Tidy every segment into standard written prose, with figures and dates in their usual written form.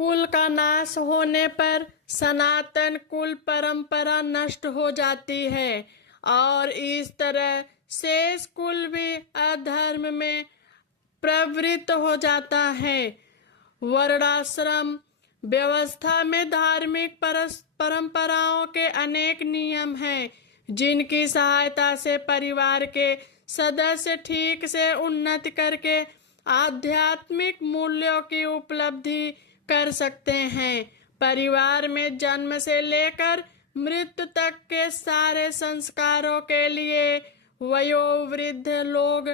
कुल का नाश होने पर सनातन कुल परंपरा नष्ट हो जाती है और इस तरह शेष कुल भी अधर्म में प्रवृत्त हो जाता है। वर्णाश्रम व्यवस्था में धार्मिक परंपराओं के अनेक नियम हैं, जिनकी सहायता से परिवार के सदस्य ठीक से उन्नति करके आध्यात्मिक मूल्यों की उपलब्धि कर सकते हैं। परिवार में जन्म से लेकर मृत्यु तक के सारे संस्कारों के लिए वयोवृद्ध लोग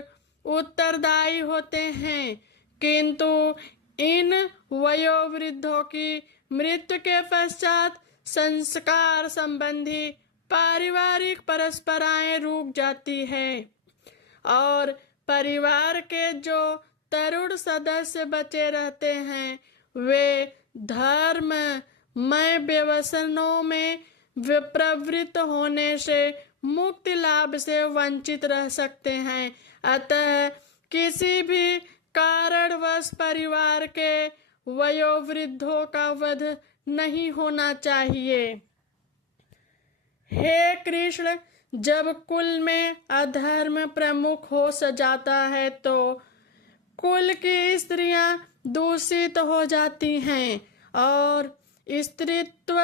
उत्तरदायी होते हैं, किंतु इन वयोवृद्धों की मृत्यु के पश्चात संस्कार संबंधी पारिवारिक परंपराएं रुक जाती है और परिवार के जो तरुण सदस्य बचे रहते हैं वे धर्ममय व्यसनों में प्रवृत्त होने से मुक्ति लाभ से वंचित रह सकते हैं। अतः किसी भी कारणवश परिवार के वयोवृद्धों का वध नहीं होना चाहिए। हे कृष्ण, जब कुल में अधर्म प्रमुख हो जाता है तो कुल की स्त्रियां दूषित हो जाती हैं और स्त्रीत्व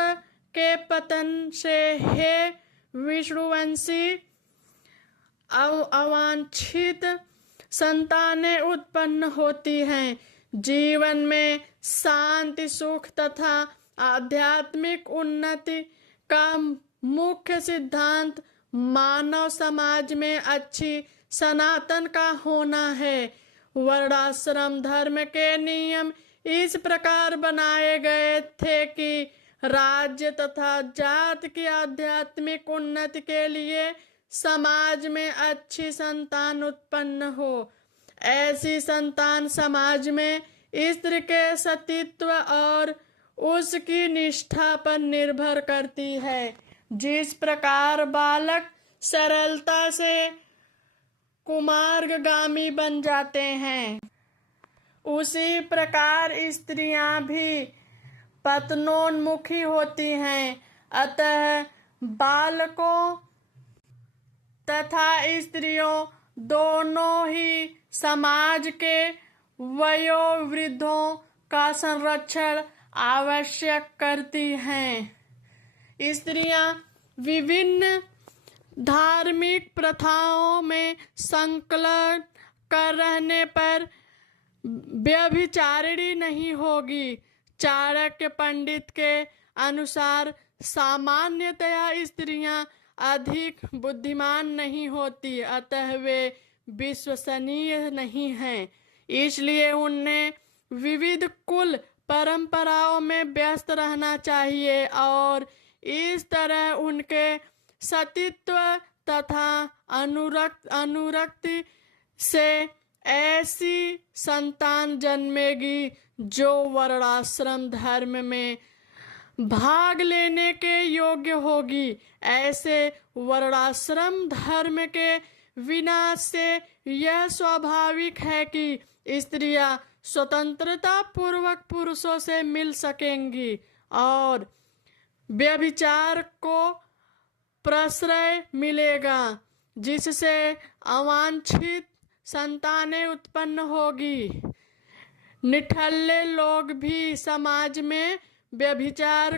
के पतन से हे विष्णुवंशी अवांछित संतानें उत्पन्न होती हैं। जीवन में शांति, सुख तथा आध्यात्मिक उन्नति का मुख्य सिद्धांत मानव समाज में अच्छी सनातन का होना है। वर्णाश्रम धर्म के नियम इस प्रकार बनाए गए थे कि राज्य तथा जाति की आध्यात्मिक उन्नति के लिए समाज में अच्छी संतान उत्पन्न हो। ऐसी संतान समाज में स्त्री के सतीत्व और उसकी निष्ठा पर निर्भर करती है। जिस प्रकार बालक सरलता से कुमार्गामी बन जाते हैं, उसी प्रकार स्त्रियां भी पतनोन्मुखी होती हैं। अतः बालकों तथा स्त्रियों दोनों ही समाज के वयोवृद्धों का संरक्षण आवश्यक करती हैं। स्त्रियां विभिन्न धार्मिक प्रथाओं में संकलन कर रहने पर व्यभिचारिणी नहीं होगी। चाणक्य पंडित के अनुसार सामान्यतया स्त्रियां अधिक बुद्धिमान नहीं होती, अतः वे विश्वसनीय नहीं हैं। इसलिए उन्हें विविध कुल परंपराओं में व्यस्त रहना चाहिए और इस तरह उनके सतीत्व तथा अनुरक्ति से ऐसी संतान जन्मेगी जो वर्णाश्रम धर्म में भाग लेने के योग्य होगी। ऐसे वर्णाश्रम धर्म के विनाश से यह स्वाभाविक है कि स्त्रियां स्वतंत्रता पूर्वक पुरुषों से मिल सकेंगी और व्यभिचार को प्रश्रय मिलेगा, जिससे अवांछित संतानें उत्पन्न होगी। निठल्ले लोग भी समाज में व्यभिचार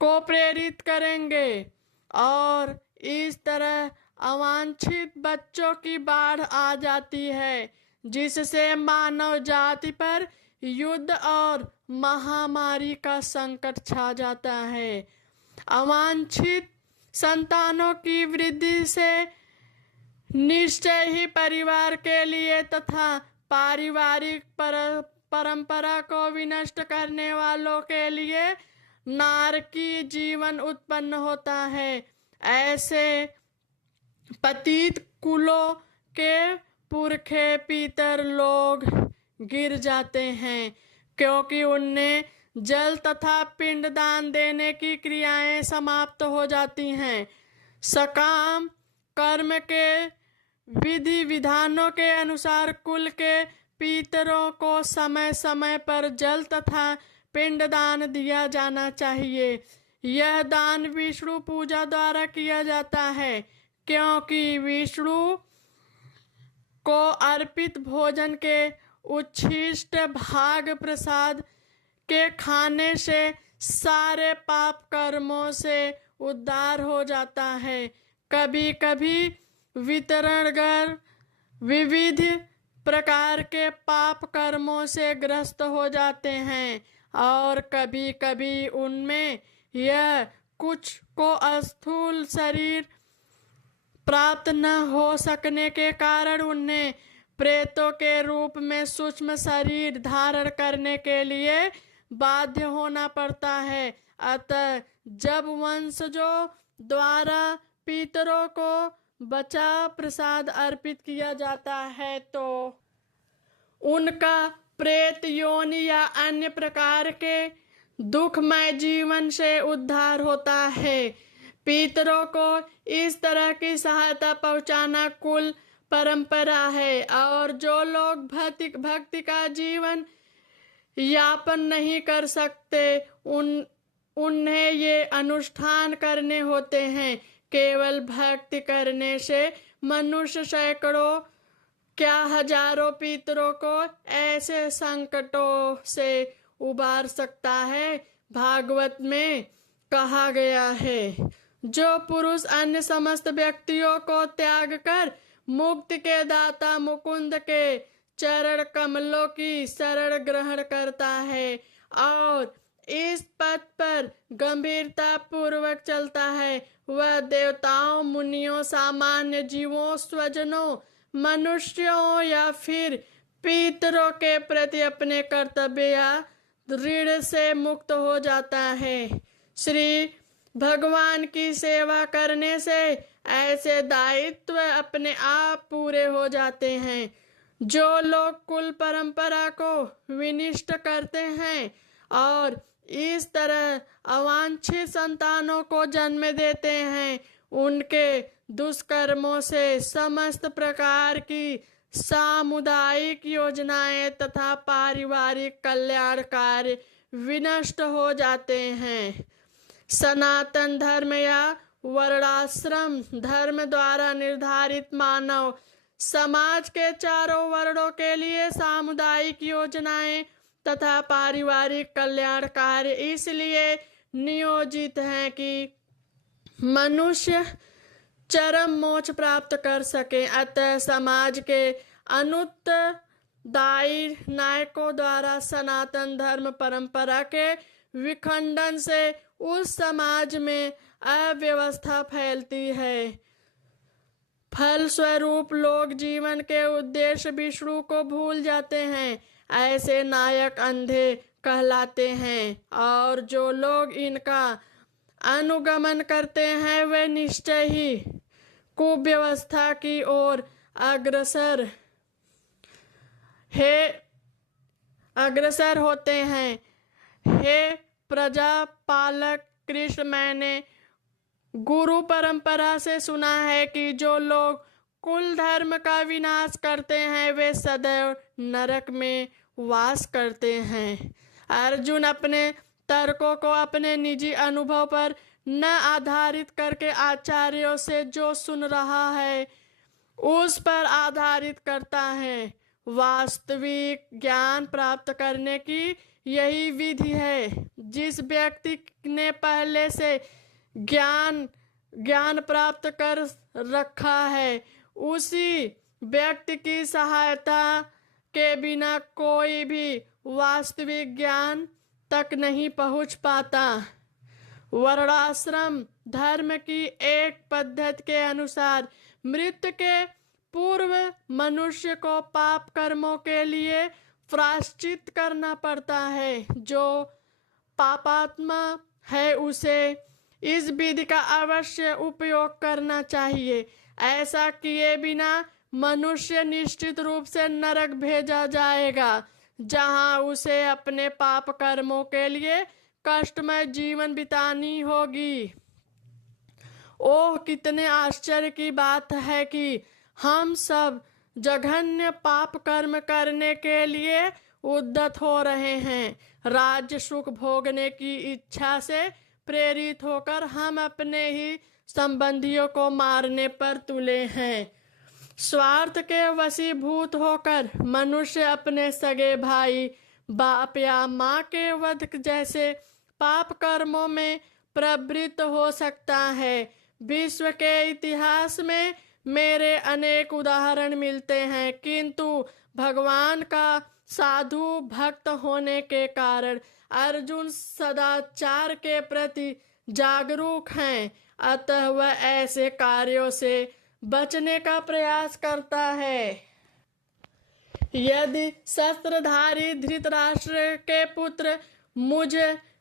को प्रेरित करेंगे और इस तरह अवांछित बच्चों की बाढ़ आ जाती है, जिससे मानव जाति पर युद्ध और महामारी का संकट छा जाता है। अवांछित संतानों की वृद्धि से निश्चय ही परिवार के लिए तथा पारिवारिक परंपरा को विनष्ट करने वालों के लिए नारकीय जीवन उत्पन्न होता है। ऐसे पतित कुलों के पुरखे पितर लोग गिर जाते हैं, क्योंकि उनने जल तथा पिंडदान देने की क्रियाएं समाप्त हो जाती हैं। सकाम कर्म के विधि विधानों के अनुसार कुल के पितरों को समय समय पर जल तथा पिंडदान दिया जाना चाहिए। यह दान विष्णु पूजा द्वारा किया जाता है, क्योंकि विष्णु को अर्पित भोजन के उच्छिष्ट भाग प्रसाद के खाने से सारे पाप कर्मों से उद्धार हो जाता है। कभी कभी वितरणगर विविध प्रकार के पाप कर्मों से ग्रस्त हो जाते हैं और कभी कभी उनमें यह कुछ को स्थूल शरीर प्राप्त न हो सकने के कारण उन्हें प्रेतों के रूप में सूक्ष्म शरीर धारण करने के लिए बाध्य होना पड़ता है। अतः जब वंशजों द्वारा पितरों को बचा प्रसाद अर्पित किया जाता है तो उनका प्रेत योनि या अन्य प्रकार के दुखमय जीवन से उद्धार होता है। पितरों को इस तरह की सहायता पहुंचाना कुल परंपरा है और जो लोग भक्ति का जीवन यापन नहीं कर सकते उन्हें ये अनुष्ठान करने होते हैं। केवल भक्ति करने से मनुष्य सैकड़ों क्या हजारों पितरों को ऐसे संकटों से उबार सकता है। भागवत में कहा गया है, जो पुरुष अन्य समस्त व्यक्तियों को त्याग कर मुक्ति के दाता मुकुंद के चरण कमलों की शरण ग्रहण करता है और इस पथ पर गंभीरता पूर्वक चलता है, वह देवताओं, मुनियों, सामान्य जीवों, स्वजनों, मनुष्यों या फिर पितरों के प्रति अपने कर्तव्य या ऋण से मुक्त हो जाता है। श्री भगवान की सेवा करने से ऐसे दायित्व अपने आप पूरे हो जाते हैं। जो लोग कुल परंपरा को विनिष्ट करते हैं और इस तरह अवांछित संतानों को जन्म देते हैं, उनके दुष्कर्मों से समस्त प्रकार की सामुदायिक योजनाएं तथा पारिवारिक कल्याण कार्य विनष्ट हो जाते हैं। सनातन धर्म या वर्णाश्रम धर्म द्वारा निर्धारित मानव समाज के चारों वर्णों के लिए सामुदायिक योजनाएं तथा पारिवारिक कल्याण कार्य इसलिए नियोजित हैं कि मनुष्य चरम मोक्ष प्राप्त कर सके। अतः समाज के अनुत्तरदायी नायकों द्वारा सनातन धर्म परंपरा के विखंडन से उस समाज में अव्यवस्था फैलती है। फलस्वरूप लोग जीवन के उद्देश्य विष्णु को भूल जाते हैं। ऐसे नायक अंधे कहलाते हैं और जो लोग इनका अनुगमन करते हैं वे निश्चय ही कुव्यवस्था की ओर अग्रसर होते हैं। हे प्रजापालक कृष्ण, मैंने गुरु परंपरा से सुना है कि जो लोग कुल धर्म का विनाश करते हैं वे सदैव नरक में वास करते हैं। अर्जुन अपने तर्कों को अपने निजी अनुभव पर न आधारित करके आचार्यों से जो सुन रहा है उस पर आधारित करता है। वास्तविक ज्ञान प्राप्त करने की यही विधि है। जिस व्यक्ति ने पहले से ज्ञान प्राप्त कर रखा है उसी व्यक्ति की सहायता के बिना कोई भी वास्तविक ज्ञान तक नहीं पहुंच पाता। वर्णाश्रम धर्म की एक पद्धति के अनुसार मृत्यु के पूर्व मनुष्य को पाप कर्मों के लिए प्रायश्चित करना पड़ता है। जो पापात्मा है उसे इस विधि का अवश्य उपयोग करना चाहिए। ऐसा किए बिना मनुष्य निश्चित रूप से नरक भेजा जाएगा, जहां उसे अपने पाप कर्मों के लिए कष्टमय जीवन बितानी होगी। ओह, कितने आश्चर्य की बात है कि हम सब जघन्य पाप कर्म करने के लिए उद्यत हो रहे हैं। राज्य सुख भोगने की इच्छा से प्रेरित होकर हम अपने ही संबंधियों को मारने पर तुले हैं। स्वार्थ के वशीभूत होकर मनुष्य अपने सगे भाई, बाप या माँ के वध जैसे पाप कर्मों में प्रवृत्त हो सकता है। विश्व के इतिहास में मेरे अनेक उदाहरण मिलते हैं, किंतु भगवान का साधु भक्त होने के कारण अर्जुन सदाचार के प्रति जागरूक हैं, अतः वह ऐसे कार्यों से बचने का प्रयास करता है। यदि शस्त्रधारी धृतराष्ट्र के पुत्र मुझ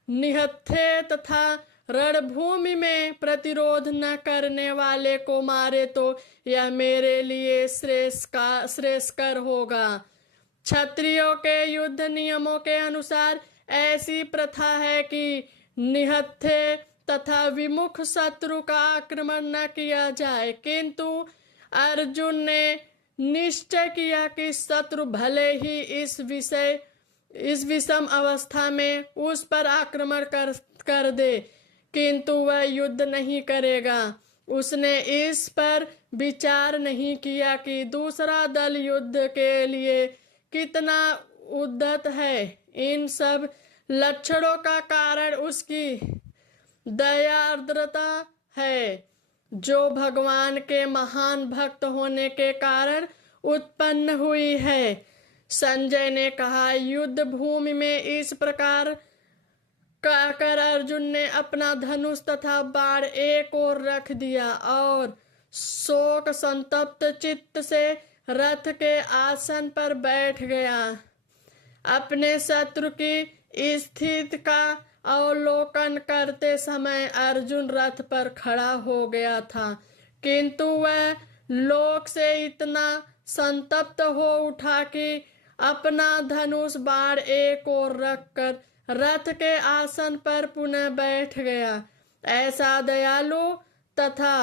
निहत्थे तथा रणभूमि में प्रतिरोध न करने वाले को मारे तो यह मेरे लिए श्रेयस्कर होगा। क्षत्रियों के युद्ध नियमों के अनुसार ऐसी प्रथा है कि निहत्थे तथा विमुख शत्रु का आक्रमण न किया जाए, किंतु अर्जुन ने निश्चय किया कि शत्रु भले ही इस विषम अवस्था में उस पर आक्रमण कर दे, किंतु वह युद्ध नहीं करेगा। उसने इस पर विचार नहीं किया कि दूसरा दल युद्ध के लिए कितना उद्यत है। इन सब लक्षणों का कारण उसकी दयार्द्रता है, जो भगवान के महान भक्त होने के कारण उत्पन्न हुई है। संजय ने कहा, युद्ध भूमि में इस प्रकार कहकर अर्जुन ने अपना धनुष तथा बाण एक ओर रख दिया और शोक संतप्त चित्त से रथ के आसन पर बैठ गया। अपने शत्रु की स्थिति का अवलोकन करते समय अर्जुन रथ पर खड़ा हो गया था, किंतु वह लोक से इतना संतप्त हो उठा कि अपना धनुष बाण एक ओर रखकर रथ के आसन पर पुनः बैठ गया। ऐसा दयालु तथा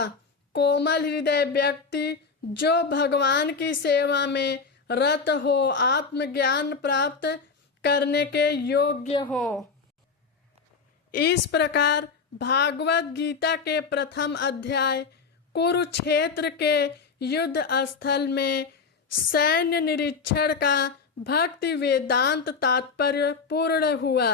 कोमल हृदय व्यक्ति जो भगवान की सेवा में रत हो, आत्मज्ञान प्राप्त करने के योग्य हो। इस प्रकार भागवत गीता के प्रथम अध्याय कुरुक्षेत्र के युद्ध स्थल में सैन्य निरीक्षण का भक्ति वेदांत तात्पर्य पूर्ण हुआ।